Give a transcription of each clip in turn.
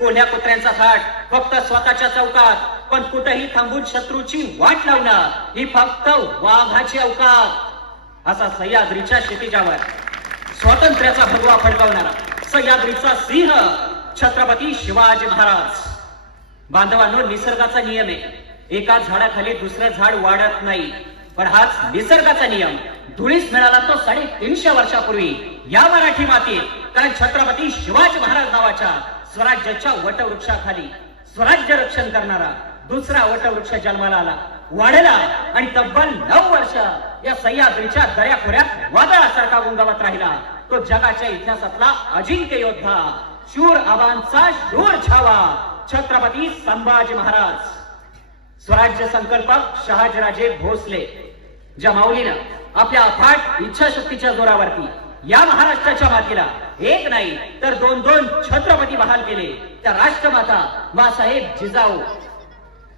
कोण्या कुत्र्यांचा थाट फक्त स्वतःच्या चौकात, पण कुठेही थांबून शत्रूची वाट लावणं ही फक्त वाघाची अवकात। असा सह्याद्रीच्या क्षितिजावर स्वातंत्र्याचा भगवा फडकवणारा सह्याद्रीचा सिंह छत्रपती शिवाजी महाराज। बांधवांनो, निसर्गाचा नियम आहे, एका झाडाखाली दुसरं झाड वाढत नाही, पण हाच निसर्गाचा नियम धुळीस मिळाला तो 350 वर्षापूर्वी या मराठी मातीत, कारण छत्रपती शिवाजी महाराज नावाच्या स्वराज्याच्या वटवृक्षाखाली स्वराज्य रक्षण करणारा दुसरा वटवृक्ष जन्माला आला, वाढला आणि तब्बल 9 वर्ष या सह्याद्रीच्या दऱ्याखोऱ्यात वादळासारखा गुंगावत राहिला। तो जगाच्या इतिहासातला अजिंक्य योद्धा, शूर आबांचा शूर छावा छत्रपती संभाजी महाराज। स्वराज्य संकल्पक शहाजीराजे भोसले, ज्या माऊलीनं आपल्या अफाट इच्छाशक्तीच्या जोरावरती या महाराष्ट्राच्या मातीला एक नाही तर 2 छत्रपती बहाल केले, त्या राष्ट्रमाता मासाहेब जिजाऊ,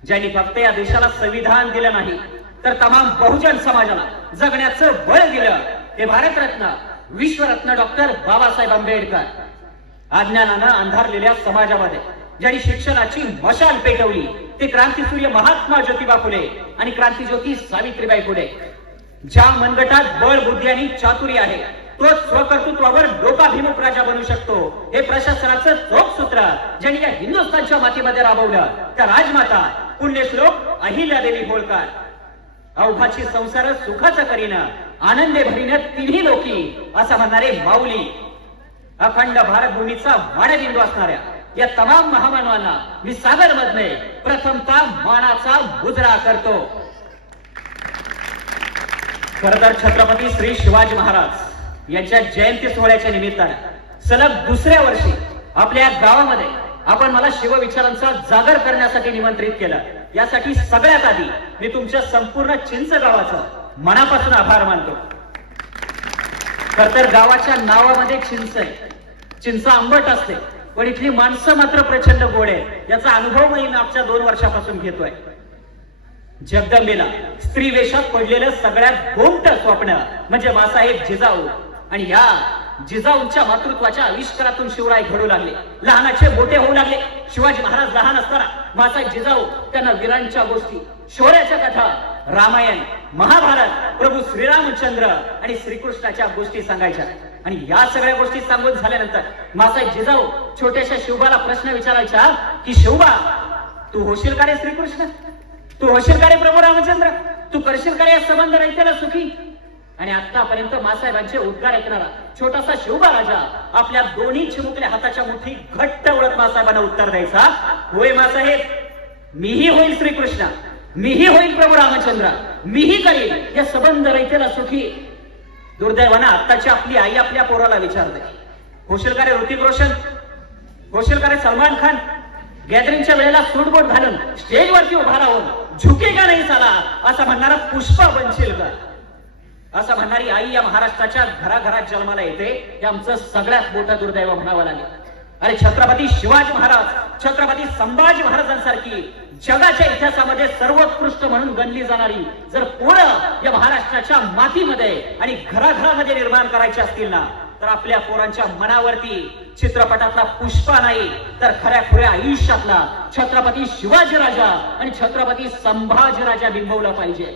ज्यांनी फक्त या देशाला संविधान दिलं नाही तर तमाम बहुजन समाजाला जगण्याचं बळ दिलं, ते भारतरत्न विश्वरत्न डॉक्टर बाबासाहेब आंबेडकर। अज्ञानानं अंधारलेल्या समाजामध्ये ज्यांनी शिक्षणाची मशाल पेटवली, ते क्रांतीसूर्य महात्मा ज्योतिबा फुले आणि क्रांतीज्योती सावित्रीबाई फुले। ज्या मनगटात बळ, बुद्धी आणि चातुर्य आहे तो स्वकर्तृत्वावर लोकाभिमुख राजा बनू शकतो, हे प्रशासनाचं चोख सूत्र ज्यांनी या हिंदुस्थानच्या मातीमध्ये राबवलं, त्या राजमाता पुण्यश्लोक अहिल्यादेवी होळकर। अवघाची संसार सुखाचं करीनं आनंदे भरीनं तिन्ही लोकी असं म्हणणारे माऊली, अखंड भारत भूमीचा माडबिंदू असणाऱ्या या तमाम महामानवांना मी सागर मधने प्रथमतः मानाचा मुजरा करतो। खरतर छत्रपती श्री शिवाजी महाराज यांच्या जयंती सोहळ्याच्या निमित्तानं सलग दुसऱ्या वर्षी आपल्या गावामध्ये आपण मला शिवविचारांचा जागर करण्यासाठी निमंत्रित केलं, यासाठी सगळ्यात आधी मी तुमच्या संपूर्ण चिंच गावाचं मनापासून आभार मानतो। खरतर गावाच्या नावामध्ये चिंच आहे, चिंच आंबट असते, पण इथली माणसं मात्र प्रचंड गोड आहे, याचा अनुभव मी मागच्या 2 वर्षापासून घेतोय। जगदंबेला स्त्री वेशात पडलेलं सगळ्यात गोमट स्वप्न म्हणजे मासाहेब जिजाऊ, आणि या जिजाऊंच्या मातृत्वाच्या आविष्कारातून शिवराय घडू लागले, लहानाचे मोठे होऊ लागले। शिवाजी महाराज लहान असताना मासाहेब जिजाऊ त्यांना वीरांच्या गोष्टी, शौर्याच्या कथा, रामायण, महाभारत, प्रभू श्रीरामचंद्र आणि श्रीकृष्णाच्या गोष्टी सांगायच्या। आणि या सगळ्या गोष्टी सांगून झाल्यानंतर मासाहेब जिजाऊ छोट्याशा शिवबाला प्रश्न विचारायचा की शिवबा, तू होशील का रे श्रीकृष्ण, तू होशील का रे प्रभू रामचंद्र, तू करशील का रे या संबंध रहितेला सुखी। आणि आतापर्यंत मासाहेबांचे उद्गार ऐकणारा छोटासा शिवबा राजा आपल्या दोन्ही चिमुकल्या हाताच्या मुठी घट्ट ओळख मासाहेबांना उत्तर द्यायचा, होय मासाहेब, मीही होईल श्रीकृष्ण, मीही होईल प्रभू रामचंद्र, मीही करील या संबंध रहितेला सुखी। दुर्दैवानं आत्ताची आपली आई आपल्या पोराला विचारते, होशील का रे ऋतिक रोशन, होशील का रे सलमान खान, गॅदरिंगच्या वेळेला सूटबूट घालून स्टेजवरती उभा राहून झुके का नाही साला असं म्हणणारा पुष्पा बनशील का, असं म्हणणारी आई या महाराष्ट्राच्या घराघरात जन्माला येते, हे आमचं सगळ्यात मोठं दुर्दैव म्हणावं लागेल। अरे छत्रपती शिवाजी महाराज, छत्रपती संभाजी महाराजांसारखी जगाच्या इतिहासामध्ये सर्वोत्कृष्ट म्हणून गणली जाणारी जर पोरं या महाराष्ट्राच्या मातीमध्ये आणि घराघरामध्ये निर्माण करायची असतील ना, तर आपल्या पोरांच्या मनावरती चित्रपटातला पुष्पा नाही तर खऱ्या खुऱ्या आयुष्यातला छत्रपती शिवाजी राजा आणि छत्रपती संभाजी राजा बिंबवला पाहिजे।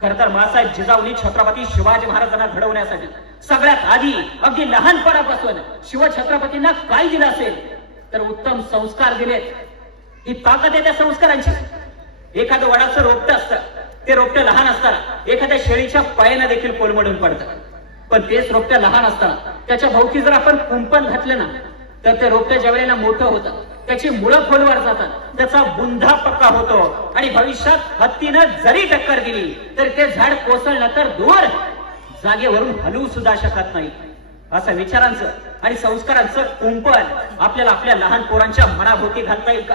खर तर मासाहेब जिजाऊंनी छत्रपती शिवाजी महाराजांना घडवण्यासाठी सगळ्यात आधी अगदी लहानपणापासून शिवछत्रपतींना काय दिलं असेल तर उत्तम संस्कार दिलेत। ही ताकद आहे त्या संस्कारांची। एखादं वडाचं रोपटं असतं, ते रोपटं लहान असताना एखाद्या शेळीच्या पायानं देखील कोलमडून पडतं, पण तेच रोपटं लहान असताना त्याच्या भोवती जर आपण कुंपण घातलं ना, तर ते रोपटं ज्या वेळेला मोठं होतं त्याची मुळं खोलवर जातात, त्याचा बुंधा पक्का होतो आणि भविष्यात हत्तीनं जरी टक्कर दिली तर ते झाड कोसळलं तर दूर जागेवरून हलवू सुद्धा शकत नाही। असं विचारांचं आणि संस्कारांचं कुंपण आपल्याला आपल्या लहान पोरांच्या मनाभोवती घालता येईल का?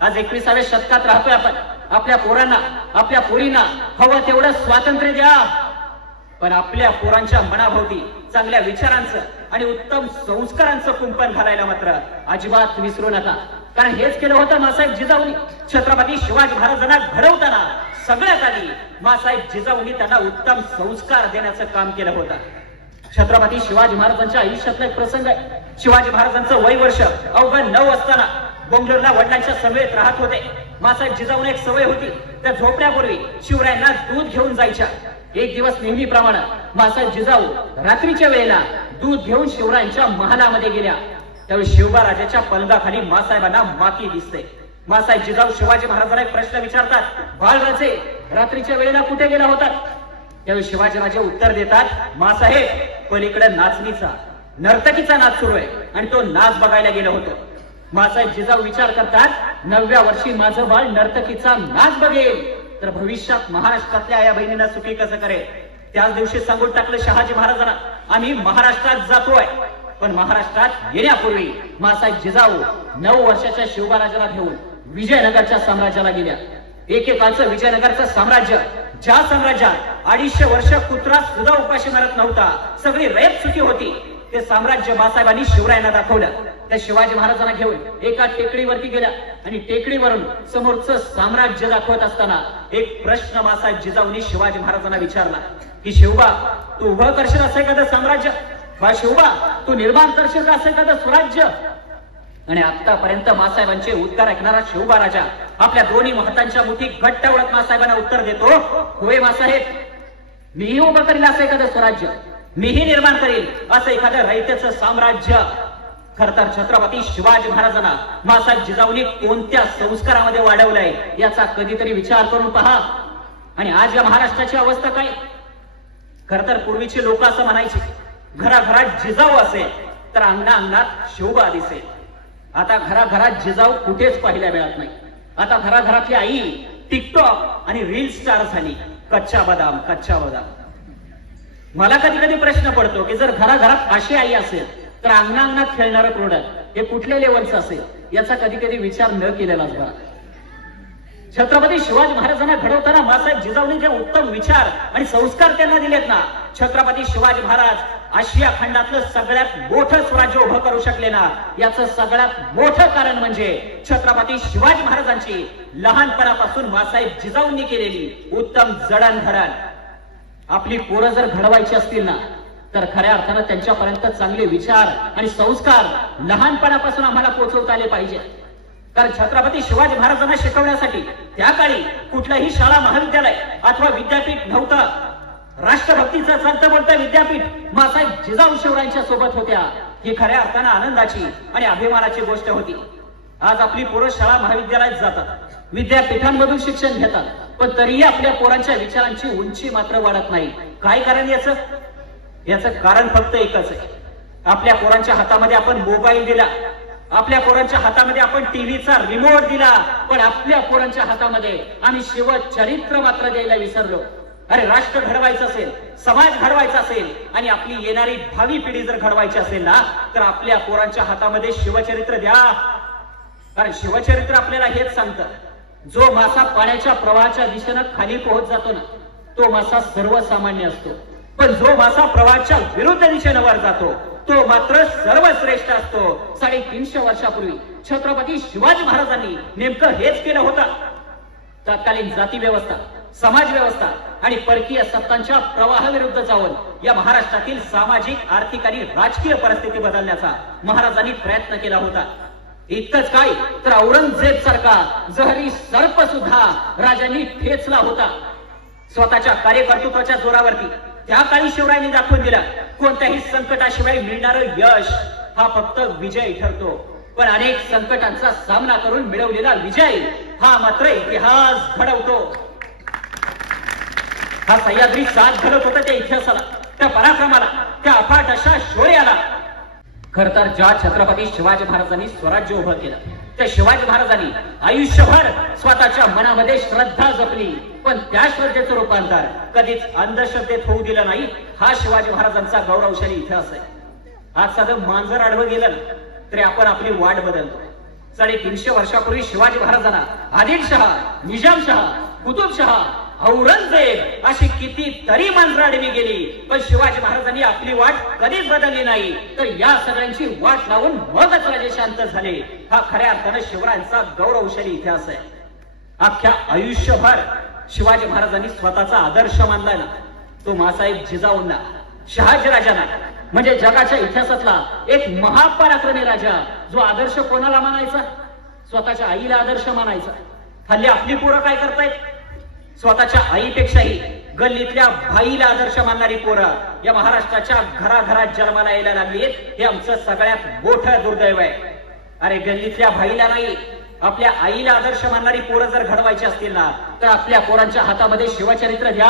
आज 21व्या शतकात राहतोय आपण, आपल्या पोरांना, आपल्या पोरींना हवं तेवढं स्वातंत्र्य द्या, पण आपल्या पोरांच्या मनाभोवती चांगल्या विचारांचं आणि उत्तम संस्कारांचं कुंपण घालायला मात्र अजिबात विसरू नका, कारण हेच केलं होतं मासाहेब जिजाऊंनी। छत्रपती शिवाजी महाराजांना घडवताना सगळ्यात आधी मासाहेब जिजाऊंनी त्यांना उत्तम संस्कार देण्याचं काम केलं होतं। छत्रपती शिवाजी महाराजांच्या आयुष्यातला एक प्रसंग आहे। शिवाजी महाराजांचं वय वर्ष अवघं 9 असताना बंगलोरला वडिलांच्या समेत राहत होते. मासाहेब जिजाऊन एक सवय होती, त्या झोपण्यापूर्वी शिवरायांना दूध घेऊन जायच्या. एक दिवस नेहमीप्रमाणे मासाहेब जिजाऊ रात्रीच्या वेळेला दूध घेऊन शिवरायांच्या महालामध्ये गेल्या. त्यावेळी शिवबा राजाच्या पलंगाखाली मासाहेबांना माती दिसते. मासाहेब जिजाऊ शिवाजी महाराजांना एक प्रश्न विचारतात, बाळराजे रात्रीच्या वेळेला कुठे गेला होतात? त्यावेळी शिवाजी राजे उत्तर देतात, मासाहेब पलीकडे नाचणीचा नर्तकीचा नाच सुरू आहे आणि तो नाच बघायला गेलो होतो. मासाहेब जिजाऊ विचार करतात, 9व्या वर्षी माझं बाळ नर्तकीचा नाच बघेल तर भविष्यात महाराष्ट्रातल्या आया बहिणींना सुखी कसं करेल? त्याच दिवशी सांगून टाकलं शहाजी महाराजांना, आम्ही महाराष्ट्रात जातोय. पण महाराष्ट्रात येण्यापूर्वी मासाहेब जिजाऊ 9 वर्षाच्या शिवबा राजाला घेऊन विजयनगरच्या साम्राज्याला गेल्या. एकेकाळचं विजयनगरचं साम्राज्य, ज्या साम्राज्यात 250 वर्ष कुत्रा सुद्धा उपाशी मारत नव्हता, सगळी रयत सुखी होती, ते साम्राज्य मासाहेबांनी शिवरायांना दाखवलं. त्या शिवाजी महाराजांना घेऊन एका टेकडीवरती गेल्या आणि टेकडीवरून समोरचं साम्राज्य दाखवत असताना एक प्रश्न मासाहेब जिजाऊंनी शिवाजी महाराजांना विचारला की शिवबा, तू उभं करशील असं एखादं साम्राज्य? बा शिवबा, तू निर्माण करशील का असं एखादं स्वराज्य? आणि आतापर्यंत मासाहेबांचे उद्गार ऐकणारा शिवबा राजा आपल्या दोन्ही हातांच्या मुठी घट्ट ओळख मासाहेबांना उत्तर देतो, होय मासाहेब, मीही उभं करील असं एखादं स्वराज्य, मीही निर्माण करील असं एखादं रयतेचं साम्राज्य. खर तर छत्रपती शिवाजी महाराजांना मासाहेब जिजाऊंनी कोणत्या संस्कारामध्ये वाढवलंय याचा कधीतरी विचार करून पहा. आणि आज या महाराष्ट्राची अवस्था काय? खर तर पूर्वीचे लोक असं म्हणायचे, घराघरात जिजाऊ असेल तर अंगणात शिवबा दिसेल. आता घराघरात जिजाऊ कुठेच पाहिल्या मिळत नाही. आता घराघरातली आई टिकटॉक आणि रील स्टार झाली. कच्चा बदाम कच्चा बदाम. मला कधी कधी प्रश्न पडतो की जर घराघरात अशी आई असेल तर अंगणात खेळणारं प्रोडक्ट हे कुठल्या लेवलचं असेल याचा कधी कधी विचार न केलेलाच बरा. छत्रपती शिवाजी महाराजांना घडवताना मासाहेब जिजाऊंनी जे उत्तम विचार आणि संस्कार त्यांना दिलेत ना, छत्रपती शिवाजी महाराज आशिया खंडातलं सगळ्यात मोठं स्वराज्य उभं करू शकले ना, याचं सगळ्यात मोठं कारण म्हणजे छत्रपती शिवाजी महाराजांची लहानपणापासून मासाहेब जिजाऊंनी केलेली उत्तम जडणघडण. आपली पोरं जर घडवायची असतील ना तर खऱ्या अर्थानं त्यांच्यापर्यंत चांगले विचार आणि संस्कार लहानपणापासून आम्हाला पोहोचवता आले पाहिजे. कारण छत्रपती शिवाजी महाराजांना शिकवण्यासाठी त्या काळी कुठलंही शाळा महाविद्यालय अथवा विद्यापीठ नव्हतं. राष्ट्रभक्तीचं चालतं बोलतं विद्यापीठ मासाहेब जिजाऊ शिवरायांच्या सोबत होत्या. ही खऱ्या अर्थानं आनंदाची आणि अभिमानाची गोष्ट होती. आज आपली पोरं शाळा महाविद्यालयात जातात, विद्यापीठांमधून शिक्षण घेतात, पण तरीही आपल्या पोरांच्या विचारांची उंची मात्र वाढत नाही. काय कारण याचं? याचं कारण फक्त एकच आहे, आपल्या पोरांच्या हातामध्ये आपण मोबाईल दिला, आपल्या पोरांच्या हातामध्ये आपण टीव्हीचा रिमोट दिला, पण आपल्या पोरांच्या हातामध्ये आम्ही शिवचरित्र मात्र द्यायला विसरलो. अरे राष्ट्र घडवायचं असेल, समाज घडवायचा असेल आणि आपली येणारी भावी पिढी जर घडवायची असेल ना तर आपल्या पोरांच्या हातामध्ये शिवचरित्र द्या. कारण शिवचरित्र आपल्याला हेच सांगतं, जो मासा पाण्याच्या प्रवाहाच्या दिशेनं खाली पोहोच जातो ना तो मासा सर्वसामान्य असतो, पण जो मासा प्रवाहाच्या विरुद्ध दिशेनं वर जातो तो मात्र सर्वश्रेष्ठ असतो. 350 वर्षापूर्वी छत्रपती शिवाजी महाराजांनी नेमकं हेच केलं होतं. तत्कालीन जाती व्यवस्था, समाज व्यवस्था आणि परकीय सत्तांच्या प्रवाहाविरुद्ध जाऊन या महाराष्ट्रातील सामाजिक, आर्थिक आणि राजकीय परिस्थिती बदलण्याचा महाराजांनी प्रयत्न केला होता. इतकंच काय तर औरंगजेब सारखा जहरी सर्प सुद्धा राजांनी ठेचला होता. स्वतःच्या कार्यकर्तृत्वाच्या जोरावरती त्या काळी शिवरायांनी दाखवून दिला, कोणत्याही संकटाशिवाय मिळणारं यश हा फक्त विजय ठरतो, पण अनेक संकटांचा सामना करून मिळवलेला विजय हा मात्र इतिहास घडवतो. हा सह्याद्री साथ घडत होता त्या इतिहासाला, त्या पराक्रमाला, त्या अफाट अशा शौर्याला. खर तर ज्या छत्रपती शिवाजी महाराजांनी स्वराज्य उभं केलं त्या शिवाजी महाराजांनी आयुष्यभर स्वतःच्या मनामध्ये श्रद्धा जपली, पण त्या श्रद्धेचं रूपांतर कधीच अंधश्रद्धेत होऊ दिलं नाही. हा शिवाजी महाराजांचा गौरवशाली इतिहास आहे. आज साधं मांजर आडवं गेलं तरी आपण आपली वाट बदलतो. 350 वर्षापूर्वी शिवाजी महाराजांना आदिलशहा, निजामशहा, कुतुबशहा, औरंगजेब अशी कितीतरी मांजरं आडवी गेली, पण शिवाजी महाराजांनी आपली वाट कधीच बदलली नाही. तर या सगळ्यांची वाट लावून मगच राजे शांत झाले. हा खऱ्या अर्थानं शिवरायांचा गौरवशाली इतिहास आहे. अख्ख्या आयुष्यभर शिवाजी महाराजांनी स्वतःचा आदर्श मानलाय ना तो मासाहेब जिजाऊंना, शहाजीराजांना, म्हणजे जगाच्या इतिहासातला एक महापराक्रमी राजा, जो आदर्श कोणाला मानायचा? स्वतःच्या आईला आदर्श मानायचा. हल्ली आपली पोरं काय करतायत? स्वतःच्या आईपेक्षाही गल्लीतल्या भाईला आदर्श मानणारी पोरं या महाराष्ट्राच्या घराघरात जन्माला यायला लागलीत. हे आमचं सगळ्यात मोठं दुर्दैव आहे. अरे गल्लीतल्या भाईला नाही, आपल्या आईला आदर्श मानणारी पोरं जर घडवायची असतील ना, तर आपल्या पोरांच्या हातामध्ये शिवचरित्र द्या.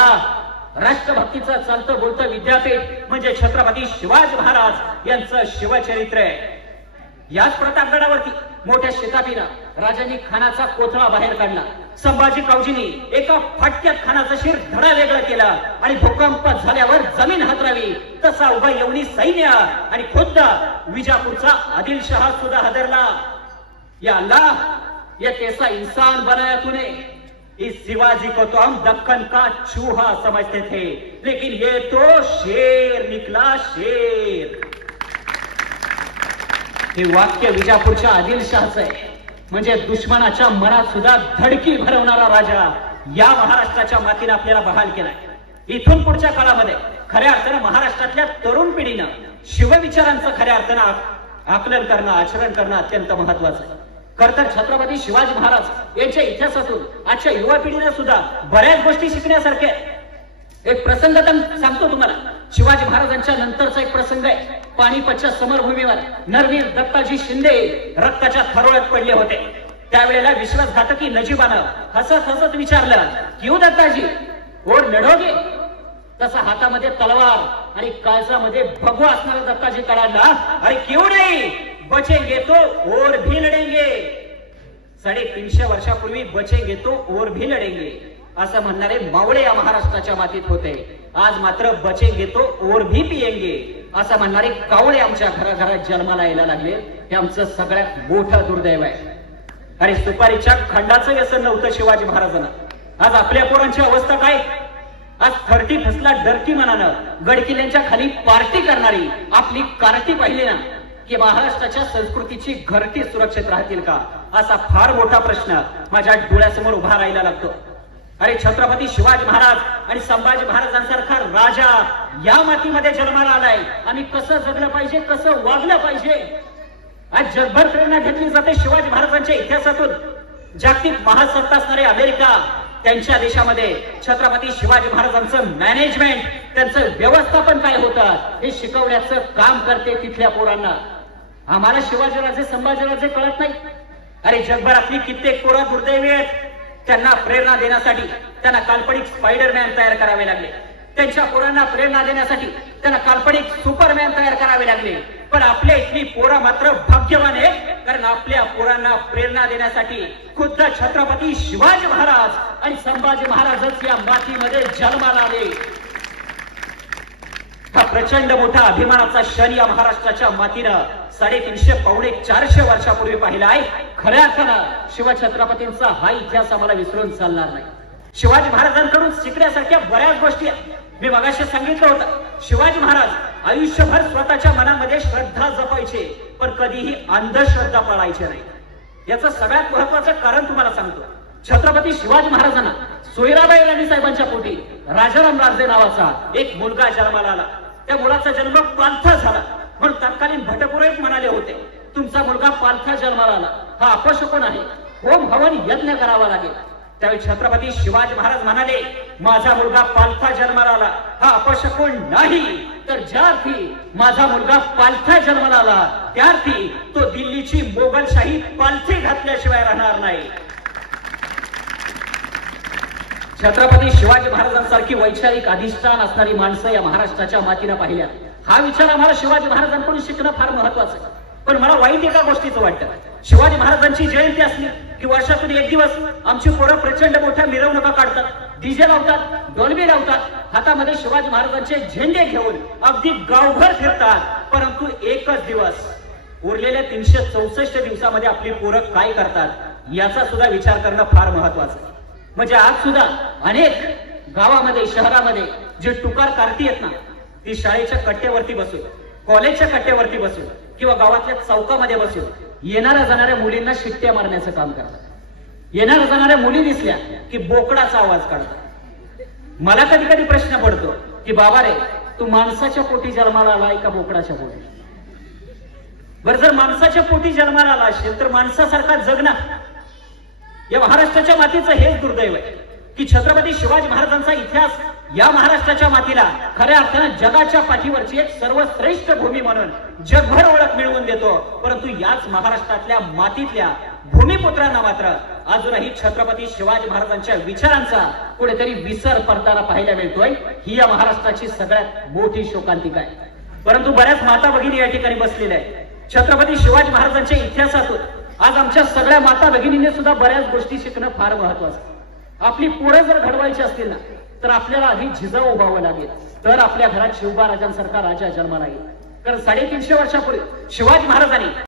राष्ट्रभक्तीचं चालतं बोलतं विद्यापीठ म्हणजे छत्रपती शिवाजी महाराज यांचं शिवचरित्र आहे. याच प्रतापगडावरती मोठ्या शेतापीनं राजांनी खानाचा कोथळा बाहेर काढला. संभाजी कावजींनी एका फटक्यात खानाचं शिर धडा वेगळं केलं आणि भूकंप झाल्यावर जमीन हातरावी तसा उभा यवनी सैन्य आणि खुद्द विजापूरचा आदिलशहा सुद्धा हादरला. या अल्लाह, ये कैसा इंसान बनाया तूने. इस शिवाजी को तो हम दक्कन का चूहा समझते थे, लेकिन ये तो शेर निकला, शेर. हे वाक्य विजापूरच्या आदिलशहाचं आहे. म्हणजे दुश्मनाच्या मनात सुद्धा धडकी भरवणारा राजा या महाराष्ट्राच्या मातीने आपल्याला बहाल केलाय. इथून पुढच्या काळामध्ये खऱ्या अर्थानं महाराष्ट्रातल्या तरुण पिढीनं शिवविचारांचं खऱ्या अर्थानं आकलन करणं, आचरण करणं अत्यंत महत्वाचं आहे. खर तर छत्रपती शिवाजी महाराज यांच्या इतिहासातून आजच्या युवा पिढीने सुद्धा बऱ्याच गोष्टी शिकण्यासारख्या आहेत. एक प्रसंग सांगतो तुम्हाला. शिवाजी महाराजांच्या नंतरचा एक प्रसंग आहे. पानिपतच्या समरभूमीवर नरवीर दत्ताजी शिंदे रक्ताच्या थरोळ्यात पडले होते. त्यावेळेला विश्वासघातकी नजीबानं हसत हसत विचारलं, क्यों दत्ताजी, और लढोगे? तसा हातामध्ये तलवार आणि काळजामध्ये भगवा असणारा दत्ताजी कळाला, अरे क्यों नहीं, बचेंगे तो और भी लढेंगे. 350 वर्षापूर्वी बचेंगे तो और भी लढेंगे असं म्हणणारे मावळे या महाराष्ट्राच्या मातीत होते. आज मात्र बचेंगे तो और भी पिएंगे असं म्हणणारे कावळे आमच्या घराघरात जन्माला यायला लागले. हे आमचं सगळ्यात मोठं दुर्दैव आहे. अरे सुपारीच्या खंडाचं व्यसन नव्हतं शिवाजी महाराजांना. आज आपल्या पोरांची अवस्था काय? आज 30 फसला डरकी मनानं गडकिल्ल्यांच्या खाली पार्टी करणारी आपली कार्टी पाहिली ना, की महाराष्ट्राच्या संस्कृतीची घरटी सुरक्षित राहतील का, असा फार मोठा प्रश्न माझ्या डोळ्यासमोर उभा राहायला लागतो. अरे छत्रपती शिवाजी महाराज आणि संभाजी महाराजांसारखा राजा या मातीमध्ये जन्माला आलाय. आम्ही कसं जगलं पाहिजे, कसं वागलं पाहिजे, आज जगभर प्रेरणा घेतली जाते शिवाजी महाराजांच्या इतिहासातून. जागतिक महासत्ता असणारे अमेरिका, त्यांच्या देशामध्ये छत्रपती शिवाजी महाराजांचं मॅनेजमेंट, त्यांचं व्यवस्थापन काय होतं हे शिकवण्याचं काम करते तिथल्या पोरांना. आम्हाला शिवाजीराजे संभाजीराजे कळत नाही. अरे जगभर आपली कित्येक पोरं दुर्दैवी आहेत. त्यांना प्रेरणा देण्यासाठी त्यांना काल्पनिक स्पायडरमॅन तयार करावे लागले. त्यांच्या पोरांना प्रेरणा देण्यासाठी त्यांना काल्पनिक सुपरमॅन तयार करावे लागले. पण आपल्या इथली पोरं मात्र भाग्यवान आहे, कारण आपल्या पोरांना प्रेरणा देण्यासाठी खुद्द छत्रपती शिवाजी महाराज आणि संभाजी महाराजच या मातीमध्ये जन्माला आले. हा प्रचंड मोठा अभिमानाचा क्षण या महाराष्ट्राच्या मातीनं 350 पावणे 400 वर्षापूर्वी पाहिला आहे. खऱ्या अर्थानं शिवछत्रपतींचा हा इतिहास आम्हाला विसरून चालणार नाही. शिवाजी महाराजांकडून शिकण्यासारख्या बऱ्याच गोष्टी आहेत. मी मगाशी सांगितलं होतं, शिवाजी महाराज आयुष्यभर स्वतःच्या मनामध्ये श्रद्धा जपायचे, पण कधीही अंधश्रद्धा पाळायचे नाही. याचं सगळ्यात महत्वाचं कारण तुम्हाला सांगतो. छत्रपती शिवाजी महाराजांना सोयराबाई राणी साहेबांच्या पोटी राजाराम राजे नावाचा एक मुलगा जन्माला आला. त्या मुलाचा जन्म पालथा झाला म्हणून तत्कालीन भटपुरोहित म्हणाले होते, तुमचा मुलगा पालथा जन्माला आला, हा अपशकुन आहे, होम हवन यज्ञ करावा लागेल. त्यावेळी छत्रपती शिवाजी महाराज म्हणाले, माझा मुलगा पालथा जन्माला आला हा अपशकुन नाही, तर ज्यार्थी माझा मुलगा पालथा जन्माला आला त्यार्थी तो दिल्लीची मोगलशाही पालथी घातल्याशिवाय राहणार नाही. छत्रपती शिवाजी महाराजांसारखी वैचारिक अधिष्ठान असणारी माणसं या महाराष्ट्राच्या मातीनं पाहिल्या. हा विचार आम्हाला शिवाजी महाराजांकडून शिकणं फार महत्वाचं आहे. पण मला वाईट एका गोष्टीचं वाटतं, शिवाजी महाराजांची जयंती असली की वर्षातून एक दिवस आमची पोरं प्रचंड मोठ्या मिरवणुका काढतात, डीजे लावतात, डॉल्बी लावतात, हातामध्ये शिवाजी महाराजांचे झेंडे घेऊन अगदी गावभर फिरतात. परंतु एकच दिवस उरलेल्या 364 दिवसामध्ये आपली पोरं काय करतात याचा सुद्धा विचार करणं फार महत्वाचं आहे. म्हणजे आज सुद्धा अनेक गावामध्ये शहरामध्ये जे टुकार कार्टी आहेत ना, ती शाळेच्या कट्ट्यावरती बसून, कॉलेजच्या कट्ट्यावरती बसून किंवा गावातल्या चौकामध्ये बसून येणाऱ्या जाणाऱ्या मुलींना शिट्ट्या मारण्याचं काम करतात. येणाऱ्या जाणाऱ्या मुली दिसल्या की बोकडाचा आवाज काढतात. मला कधी कधी प्रश्न पडतो की बाबा रे, तू माणसाच्या पोटी जन्माला आलाय का बोकडाच्या पोटी? बरं, जर माणसाच्या पोटी जन्माला आला असेल तर माणसासारखा जगना. या महाराष्ट्राच्या मातीचं हेच दुर्दैव आहे की छत्रपती शिवाजी महाराजांचा इतिहास या महाराष्ट्राच्या मातीला खऱ्या अर्थानं जगाच्या पाठीवरची एक सर्वश्रेष्ठ भूमी म्हणून जगभर ओळख मिळवून देतो. परंतु याच महाराष्ट्रातल्या मातीतल्या भूमिपुत्रांना मात्र अजूनही छत्रपती शिवाजी महाराजांच्या विचारांचा कुठेतरी विसर पडताना पाहायला मिळतोय. ही या महाराष्ट्राची सगळ्यात मोठी शोकांतिका आहे. परंतु बऱ्याच माता भगिनी या ठिकाणी बसलेल्या आहेत. छत्रपती शिवाजी महाराजांच्या इतिहासातून आज आमच्या सगळ्या माता भगिनीने सुद्धा बऱ्याच गोष्टी शिकणं फार महत्वाचं. आपली पोरं जर घडवायची असतील ना तर आपल्याला आधी जिजाऊ उभावं लागेल, तर आपल्या घरात शिवबा राजांसारखा राजा जन्माला येईल. कारण 350 वर्षापूर्वी शिवाजी महाराजांनी